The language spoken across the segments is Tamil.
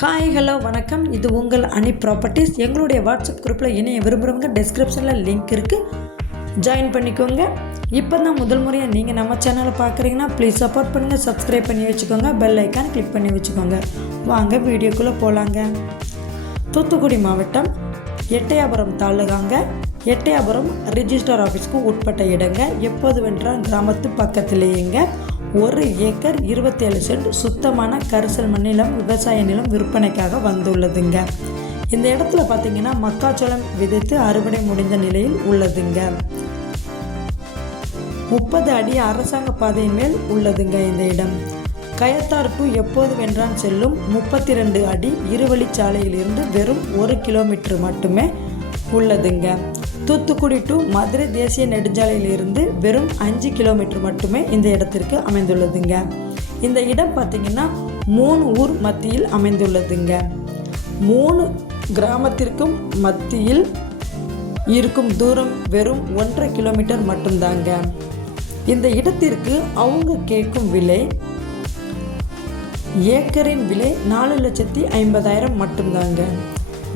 ஹாய் ஹலோ வணக்கம். இது உங்கள் அனி ப்ராப்பர்ட்டிஸ் எங்களுடைய வாட்ஸ்அப் குரூப்பில் இணைய விரும்புகிறவங்க டிஸ்கிரிப்ஷனில் லிங்க் இருக்குது ஜாயின் பண்ணிக்கோங்க. இப்போ தான் முதல் முறையாக நீங்கள் நம்ம சேனலை பார்க்குறீங்கன்னா ப்ளீஸ் சப்போர்ட் பண்ணுங்கள் சப்ஸ்கிரைப் பண்ணி வச்சுக்கோங்க பெல் ஐக்கான் கிளிக் பண்ணி வச்சுக்கோங்க. வாங்க வீடியோக்குள்ளே போகலாங்க தூத்துக்குடி மாவட்டம் எட்டயாபுரம் தாலுகாங்க. எட்டயாபுரம் ரிஜிஸ்டர் ஆஃபீஸ்க்கு உட்பட்ட இடங்க. எப்போது வென்றால் கிராமத்து பக்கத்திலேயேங்க. ஒரு ஏக்கர் இருபத்தேழு சென்ட் சுத்தமான கரிசல் மண்ணிலம் விவசாய நிலம் விற்பனைக்காக வந்துள்ளதுங்க. இந்த இடத்துல பார்த்தீங்கன்னா மக்காச்சோளம் விதைத்து அறுவடை முடிந்த நிலையில் உள்ளதுங்க. முப்பது அடி அரசாங்க பாதையின் மேல் உள்ளதுங்க இந்த இடம். கயத்தார் டு எப்போது வென்றான் செல்லும் முப்பத்தி ரெண்டு அடி இருவழிச்சாலையிலிருந்து வெறும் ஒரு கிலோமீட்டர் மட்டுமே உள்ளதுங்க. தூத்துக்குடி டு மதுரை தேசிய நெடுஞ்சாலையிலிருந்து வெறும் அஞ்சு கிலோமீட்டர் மட்டுமே இந்த இடத்திற்கு அமைந்துள்ளதுங்க. இந்த இடம் பார்த்திங்கன்னா மூணு ஊர் மத்தியில் அமைந்துள்ளதுங்க. மூணு கிராமத்திற்கும் மத்தியில் இருக்கும் தூரம் வெறும் ஒன்றரை கிலோமீட்டர் மட்டும்தாங்க. இந்த இடத்திற்கு அவங்க கேட்கும் விலை ஏக்கரின் விலை நாலு லட்சத்தி ஐம்பதாயிரம் மட்டும்தாங்க.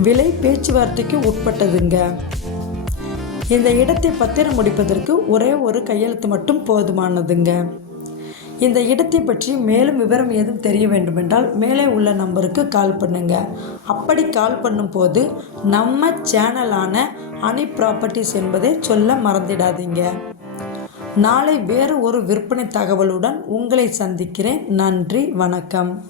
விலை பேச்சுவார்த்தைக்கு உட்பட்டதுங்க. இந்த இடத்தை பத்திரம் முடிப்பதற்கு ஒரே ஒரு கையெழுத்து மட்டும் போதுமானதுங்க. இந்த இடத்தை பற்றி மேலும் விவரம் ஏதும் தெரிய வேண்டுமென்றால் மேலே உள்ள நம்பருக்கு கால் பண்ணுங்க. அப்படி கால் பண்ணும்போது நம்ம சேனலான அனி ப்ராப்பர்ட்டிஸ் என்பதை சொல்ல மறந்திடாதீங்க. நாளை வேறு ஒரு விற்பனை தகவலுடன் உங்களை சந்திக்கிறேன். நன்றி வணக்கம்.